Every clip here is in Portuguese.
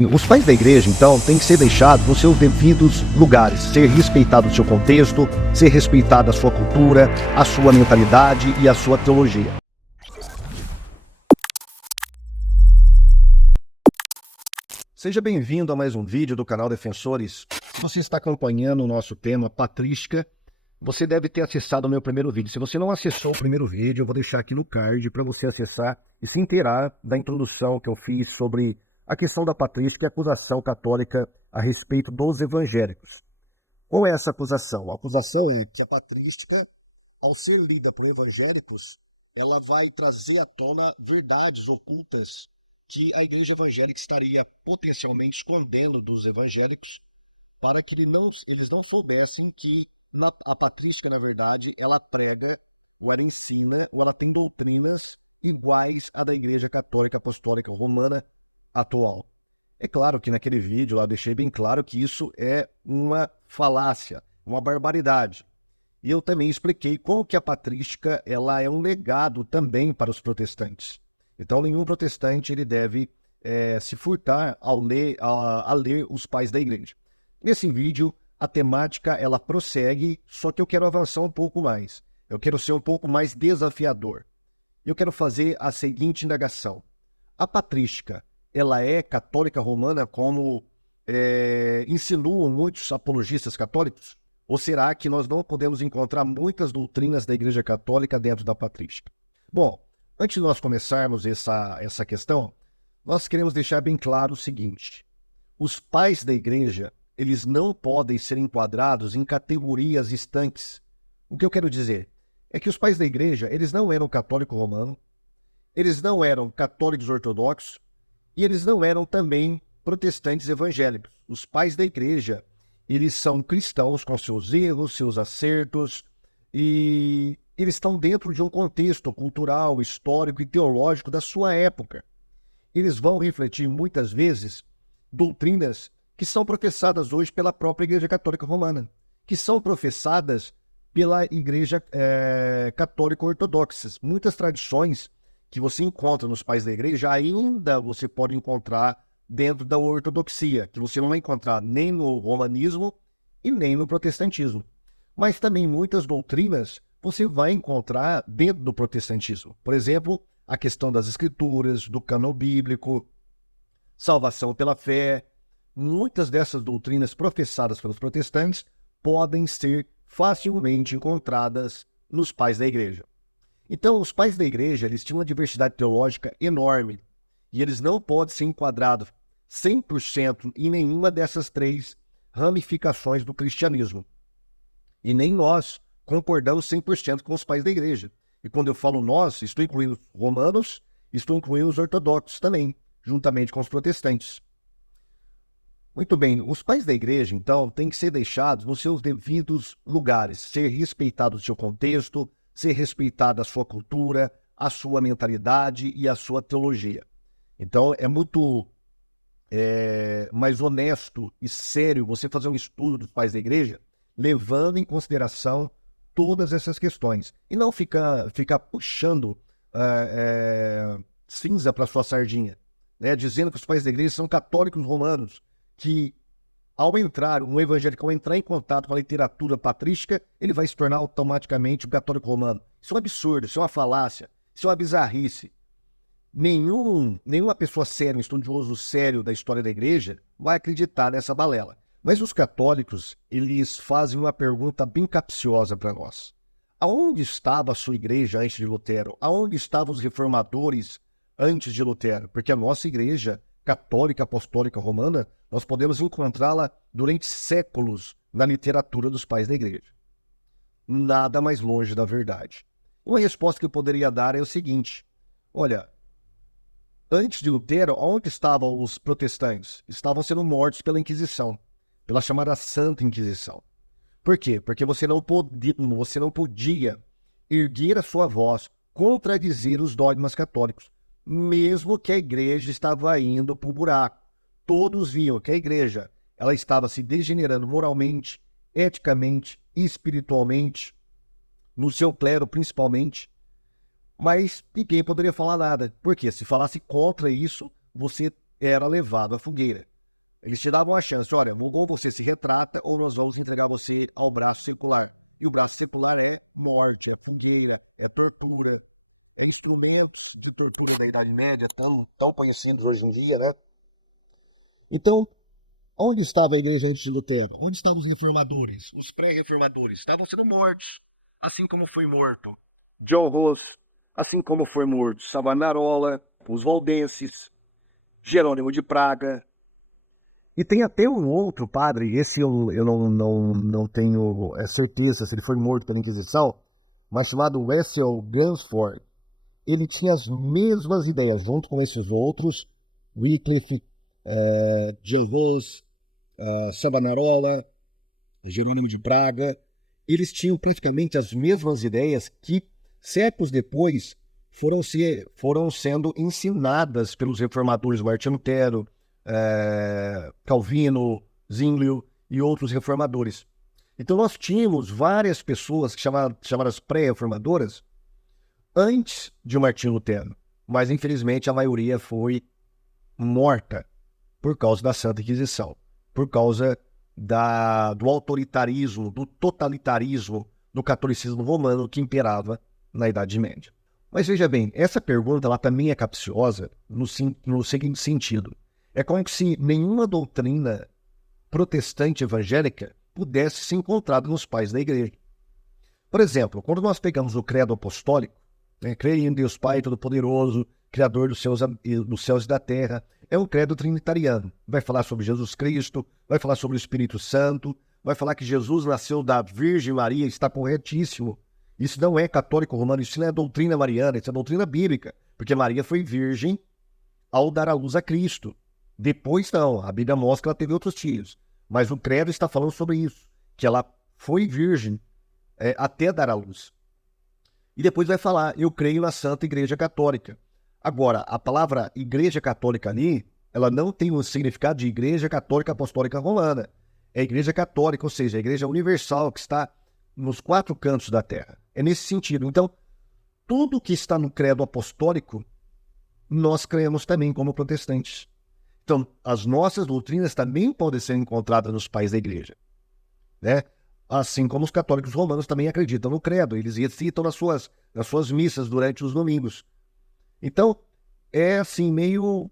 Os pais da igreja, então, têm que ser deixados nos seus devidos lugares, ser respeitado o seu contexto, ser respeitada a sua cultura, a sua mentalidade e a sua teologia. Seja bem-vindo a mais um vídeo do canal Defensores. Se você está acompanhando o nosso tema patrística, você deve ter acessado o meu primeiro vídeo. Se você não acessou o primeiro vídeo, eu vou deixar aqui no card para você acessar e se inteirar da introdução que eu fiz sobre a questão da patrística e a acusação católica a respeito dos evangélicos. Qual é essa acusação? A acusação é que a patrística, ao ser lida por evangélicos, ela vai trazer à tona verdades ocultas que a igreja evangélica estaria potencialmente escondendo dos evangélicos para que eles não soubessem que a patrística, na verdade, ela prega, ou ela ensina, ou ela tem doutrinas iguais à da Igreja Católica Apostólica Romana atual. É claro que naquele vídeo lá eu deixei bem claro que isso é uma falácia, uma barbaridade. E eu também expliquei como que a patrística ela é um legado também para os protestantes. Então nenhum protestante ele deve se furtar a ler os pais da igreja. Nesse vídeo a temática ela prossegue, só que eu quero avançar um pouco mais. Eu quero ser um pouco mais desafiador. Eu quero fazer a seguinte indagação. A patrística ela é católica romana como insinuam muitos apologistas católicos? Ou será que nós não podemos encontrar muitas doutrinas da Igreja Católica dentro da patrística? Bom, antes de nós começarmos essa questão, nós queremos deixar bem claro o seguinte. Os pais da Igreja, eles não podem ser enquadrados em categorias estanques. O que eu quero dizer é que os pais da Igreja, eles não eram católico romano, eles não eram católicos ortodoxos, e eles não eram também protestantes evangélicos. Os pais da igreja, eles são cristãos com seus erros, seus acertos, e eles estão dentro de um contexto cultural, histórico e teológico da sua época. Eles vão refletir muitas vezes doutrinas que são professadas hoje pela própria Igreja Católica Romana, que são professadas pela Igreja Católica Ortodoxa. Muitas tradições que você encontra nos pais da igreja, ainda você pode encontrar dentro da ortodoxia, que você não vai encontrar nem no romanismo e nem no protestantismo. Mas também muitas doutrinas você vai encontrar dentro do protestantismo. Por exemplo, a questão das escrituras, do cânon bíblico, salvação pela fé. Muitas dessas doutrinas professadas pelos protestantes podem ser facilmente encontradas nos pais da igreja. Então, os pais da igreja, eles tinham uma diversidade teológica enorme e eles não podem ser enquadrados 100% em nenhuma dessas três ramificações do cristianismo. E nem nós concordamos 100% com os pais da igreja. E quando eu falo nós, estou incluindo os romanos, estou incluindo os ortodoxos também, juntamente com os protestantes. Muito bem, os pais da igreja, então, têm que ser deixados nos seus devidos lugares, ser respeitados o seu contexto, ser respeitada a sua cultura, a sua mentalidade e a sua teologia. Então, é muito mais honesto e sério você fazer um estudo dos pais da igreja, levando em consideração todas essas questões. E não ficar puxando cinza para sua sardinha, né? Dizendo que os pais da igreja são católicos romanos, que um evangélico, ao entrar em contato com a literatura patrística, ele vai se tornar automaticamente um católico romano. Isso é um absurdo, isso é uma falácia, isso é uma bizarrice. Nenhuma pessoa séria, um estudioso sério da história da igreja, vai acreditar nessa balela. Mas os católicos, eles fazem uma pergunta bem capciosa para nós. Aonde estava a sua igreja antes de Lutero? Aonde estavam os reformadores antes de Lutero? Porque a nossa igreja católica apostólica romana, nós podemos encontrá-la durante séculos na literatura dos pais da igreja. Nada mais longe da verdade. Uma resposta que eu poderia dar é o seguinte: olha, antes de Lutero, onde estavam os protestantes? Estavam sendo mortos pela Inquisição, pela chamada Santa Inquisição. Por quê? Porque você não podia erguer a sua voz, contradizer os dogmas católicos, mesmo que a igreja estava indo para o buraco. Todos viam que a igreja ela estava se degenerando moralmente, eticamente, espiritualmente, no seu clero principalmente, mas ninguém poderia falar nada, porque se falasse contra isso, você era levado à fogueira. Eles te davam a chance, olha, ou você se retrata ou nós vamos entregar você ao braço secular. E o braço secular é morte, é fogueira, é tortura, é instrumentos de tortura da Idade Média, tão conhecidos hoje em dia, né? Então, onde estava a igreja antes de Lutero? Onde estavam os reformadores? Os pré-reformadores estavam sendo mortos, assim como foi morto John Hus, assim como foi morto Savonarola, os valdenses, Jerônimo de Praga. E tem até um outro padre, esse eu não tenho certeza se ele foi morto pela Inquisição, mas chamado Wessel Gansford. Ele tinha as mesmas ideias, junto com esses outros, Wycliffe, John Hus, Savonarola, Jerônimo de Praga. Eles tinham praticamente as mesmas ideias que, séculos depois, foram sendo ensinadas pelos reformadores Martinho Lutero, Calvino, Zwinglio e outros reformadores. Então nós tínhamos várias pessoas que chamadas pré-reformadoras antes de Martinho Lutero, mas infelizmente a maioria foi morta por causa da Santa Inquisição, por causa do autoritarismo, do totalitarismo do catolicismo romano que imperava na Idade Média. Mas veja bem, essa pergunta ela também é capciosa no seguinte sentido. É como se nenhuma doutrina protestante evangélica pudesse ser encontrada nos pais da igreja. Por exemplo, quando nós pegamos o credo apostólico, creio em Deus Pai Todo-Poderoso, Criador dos céus e da terra, é um credo trinitariano. Vai falar sobre Jesus Cristo, vai falar sobre o Espírito Santo, vai falar que Jesus nasceu da Virgem Maria, está corretíssimo. Isso não é católico romano, isso não é doutrina mariana, isso é doutrina bíblica, porque Maria foi virgem ao dar à luz a Cristo. Depois não, a Bíblia mostra que ela teve outros filhos, mas o credo está falando sobre isso, que ela foi virgem até dar à luz. E depois vai falar, eu creio na Santa Igreja Católica. Agora, a palavra Igreja Católica ali, ela não tem o significado de Igreja Católica Apostólica Romana. É Igreja Católica, ou seja, a Igreja Universal que está nos 4 cantos da terra. É nesse sentido. Então, tudo que está no credo apostólico, nós cremos também como protestantes. Então, as nossas doutrinas também podem ser encontradas nos pais da igreja, né? Assim como os católicos romanos também acreditam no credo, eles recitam nas suas missas durante os domingos. Então, é assim meio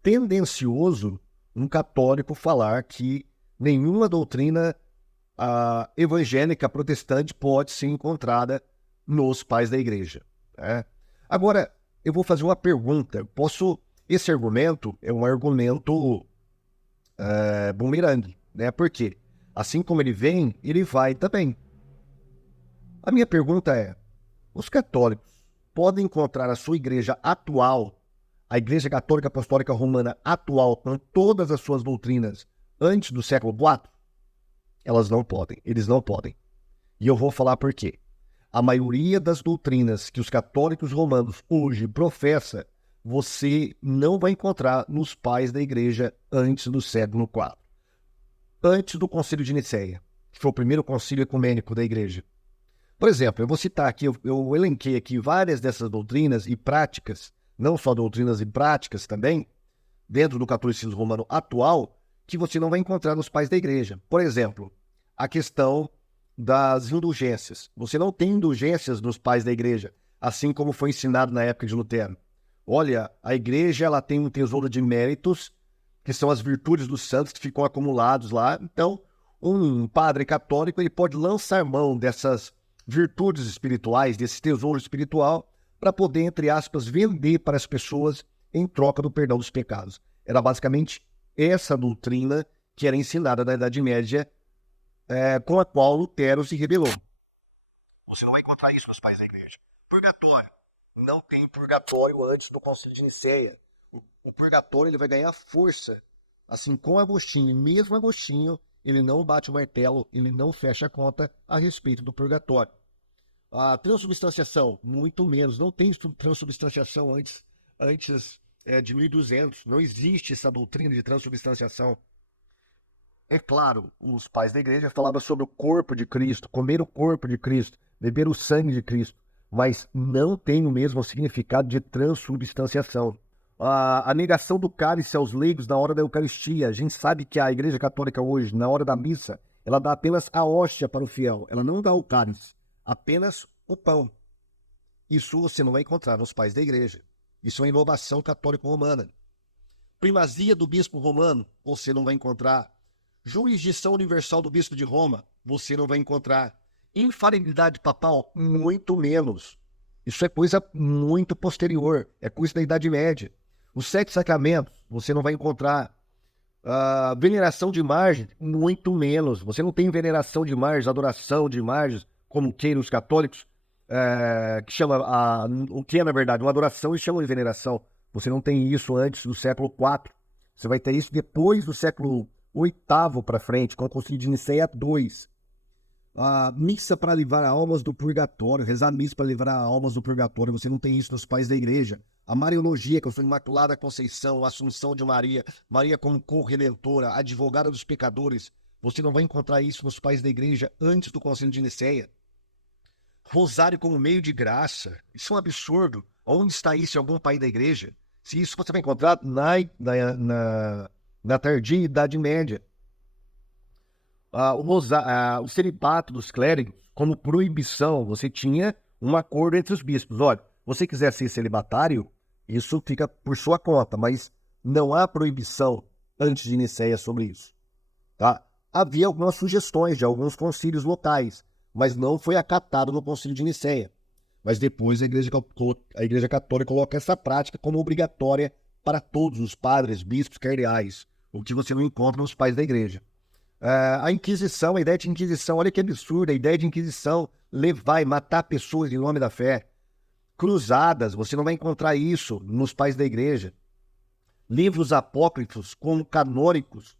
tendencioso um católico falar que nenhuma doutrina evangélica protestante pode ser encontrada nos pais da igreja, né? Agora, eu vou fazer uma pergunta. Esse argumento é um argumento bumerangue, né? Por quê? Assim como ele vem, ele vai também. A minha pergunta é, os católicos podem encontrar a sua igreja atual, a Igreja Católica Apostólica Romana atual, com todas as suas doutrinas, antes do século IV? Elas não podem, eles não podem. E eu vou falar por quê. A maioria das doutrinas que os católicos romanos hoje professam, você não vai encontrar nos pais da igreja antes do século IV. Antes do Concílio de Nicéia, que foi o primeiro concílio ecumênico da igreja. Por exemplo, eu vou citar aqui, eu elenquei aqui várias dessas doutrinas e práticas, não só doutrinas e práticas também, dentro do catolicismo romano atual, que você não vai encontrar nos pais da igreja. Por exemplo, a questão das indulgências. Você não tem indulgências nos pais da igreja, assim como foi ensinado na época de Lutero. Olha, a igreja ela tem um tesouro de méritos, que são as virtudes dos santos que ficam acumulados lá. Então, um padre católico ele pode lançar mão dessas virtudes espirituais, desse tesouro espiritual, para poder, entre aspas, vender para as pessoas em troca do perdão dos pecados. Era basicamente essa doutrina que era ensinada na Idade Média, com a qual Lutero se rebelou. Você não vai encontrar isso nos pais da igreja. Purgatório. Não tem purgatório antes do Concílio de Nicéia. O purgatório ele vai ganhar força, assim com Agostinho. E mesmo Agostinho, ele não bate o martelo, ele não fecha a conta a respeito do purgatório. A transubstanciação, muito menos. Não tem transubstanciação antes de 1200. Não existe essa doutrina de transubstanciação. É claro, os pais da igreja falavam sobre o corpo de Cristo, comer o corpo de Cristo, beber o sangue de Cristo, mas não tem o mesmo significado de transubstanciação. A negação do cálice aos leigos na hora da Eucaristia. A gente sabe que a Igreja Católica hoje, na hora da missa, ela dá apenas a hóstia para o fiel. Ela não dá o cálice, apenas o pão. Isso você não vai encontrar nos pais da Igreja. Isso é uma inovação católico-romana. Primazia do bispo romano, você não vai encontrar. Jurisdição universal do bispo de Roma, você não vai encontrar. Infalibilidade papal, muito menos. Isso é coisa muito posterior, é coisa da Idade Média. Os 7 sacramentos, você não vai encontrar. Veneração de imagens, muito menos. Você não tem veneração de imagens, adoração de imagens, como queiram os católicos, que chama o que é, na verdade, uma adoração e chamam de veneração. Você não tem isso antes do século IV. Você vai ter isso depois do século VIII para frente, com o Concílio de Nicéia II. Missa para livrar almas do purgatório, rezar missa para livrar almas do purgatório, você não tem isso nos pais da Igreja. A Mariologia, que é a sua Imaculada Conceição, a Assunção de Maria, Maria como corredentora, advogada dos pecadores, você não vai encontrar isso nos pais da Igreja antes do Concílio de Nicéia. Rosário como meio de graça, isso é um absurdo. Onde está isso em algum pai da Igreja? Se isso você vai encontrar na tardia Idade Média. O celibato dos clérigos, como proibição, você tinha um acordo entre os bispos. Olha, você quiser ser celibatário, isso fica por sua conta, mas não há proibição antes de Nicéia sobre isso. Tá? Havia algumas sugestões de alguns concílios locais, mas não foi acatado no concílio de Nicéia. Mas depois a Igreja Católica coloca essa prática como obrigatória para todos os padres, bispos, cardeais, o que você não encontra nos pais da Igreja. A Inquisição, a ideia de Inquisição, olha que absurda, a ideia de Inquisição, levar e matar pessoas em nome da fé. Cruzadas, você não vai encontrar isso nos pais da Igreja. Livros apócrifos como canônicos,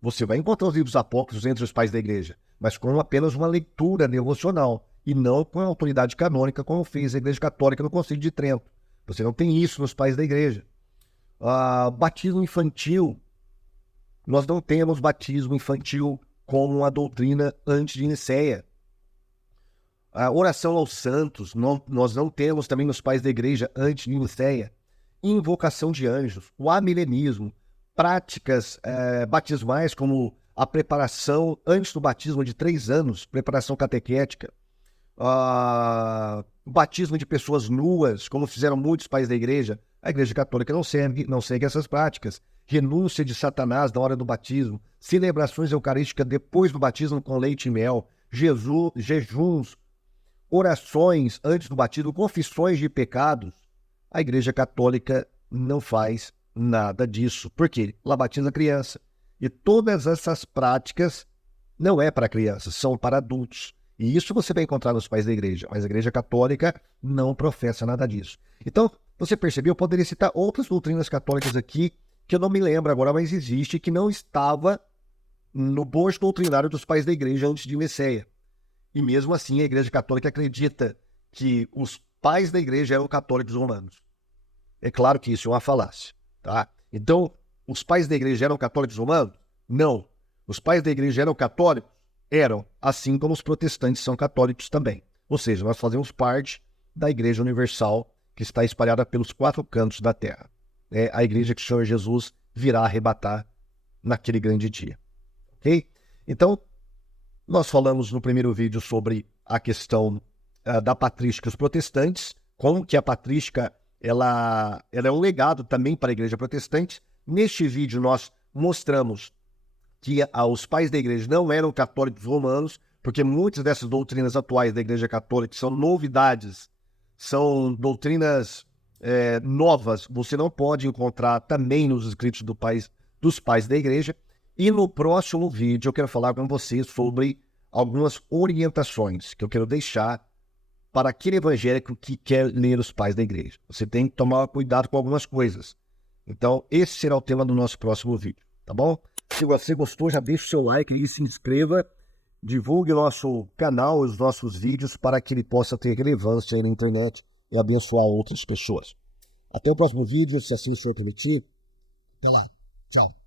você vai encontrar os livros apócrifos entre os pais da Igreja, mas com apenas uma leitura devocional, e não com a autoridade canônica, como fez a Igreja Católica no Concílio de Trento. Você não tem isso nos pais da Igreja. Batismo infantil, nós não temos batismo infantil como uma doutrina antes de Nicéia. A oração aos santos, nós não temos também nos pais da Igreja antes de Nicéia. Invocação de anjos, o amilenismo, práticas batismais como a preparação antes do batismo de 3 anos, preparação catequética, batismo de pessoas nuas, como fizeram muitos pais da Igreja. A Igreja Católica não segue essas práticas. Renúncia de Satanás na hora do batismo, celebrações eucarísticas depois do batismo com leite e mel, jejuns, orações antes do batismo, confissões de pecados. A Igreja Católica não faz nada disso. Por quê? Ela batiza a criança. E todas essas práticas não é para crianças, são para adultos. E isso você vai encontrar nos pais da Igreja, mas a Igreja Católica não professa nada disso. Então, você percebeu, eu poderia citar outras doutrinas católicas aqui, que eu não me lembro agora, mas existe, que não estava no bojo doutrinário dos pais da Igreja antes de Nicéia. E mesmo assim, a Igreja Católica acredita que os pais da Igreja eram católicos romanos. É claro que isso é uma falácia, tá? Então, os pais da Igreja eram católicos romanos? Não. Os pais da Igreja eram católicos? Eram, assim como os protestantes são católicos também. Ou seja, nós fazemos parte da Igreja Universal, que está espalhada pelos 4 cantos da terra. É a igreja que o Senhor Jesus virá arrebatar naquele grande dia. Ok? Então, nós falamos no primeiro vídeo sobre a questão da patrística dos protestantes, como que a patrística ela é um legado também para a igreja protestante. Neste vídeo nós mostramos que os pais da igreja não eram católicos romanos, porque muitas dessas doutrinas atuais da igreja católica são novidades, são doutrinas novas, você não pode encontrar também nos escritos dos pais da igreja. E no próximo vídeo eu quero falar com vocês sobre algumas orientações que eu quero deixar para aquele evangélico que quer ler os pais da igreja. Você tem que tomar cuidado com algumas coisas. Então, esse será o tema do nosso próximo vídeo, tá bom? Se você gostou, já deixa o seu like aí, se inscreva, divulgue o nosso canal, os nossos vídeos, para que ele possa ter relevância aí na internet e abençoar outras pessoas. Até o próximo vídeo, se assim o Senhor permitir. Até lá. Tchau.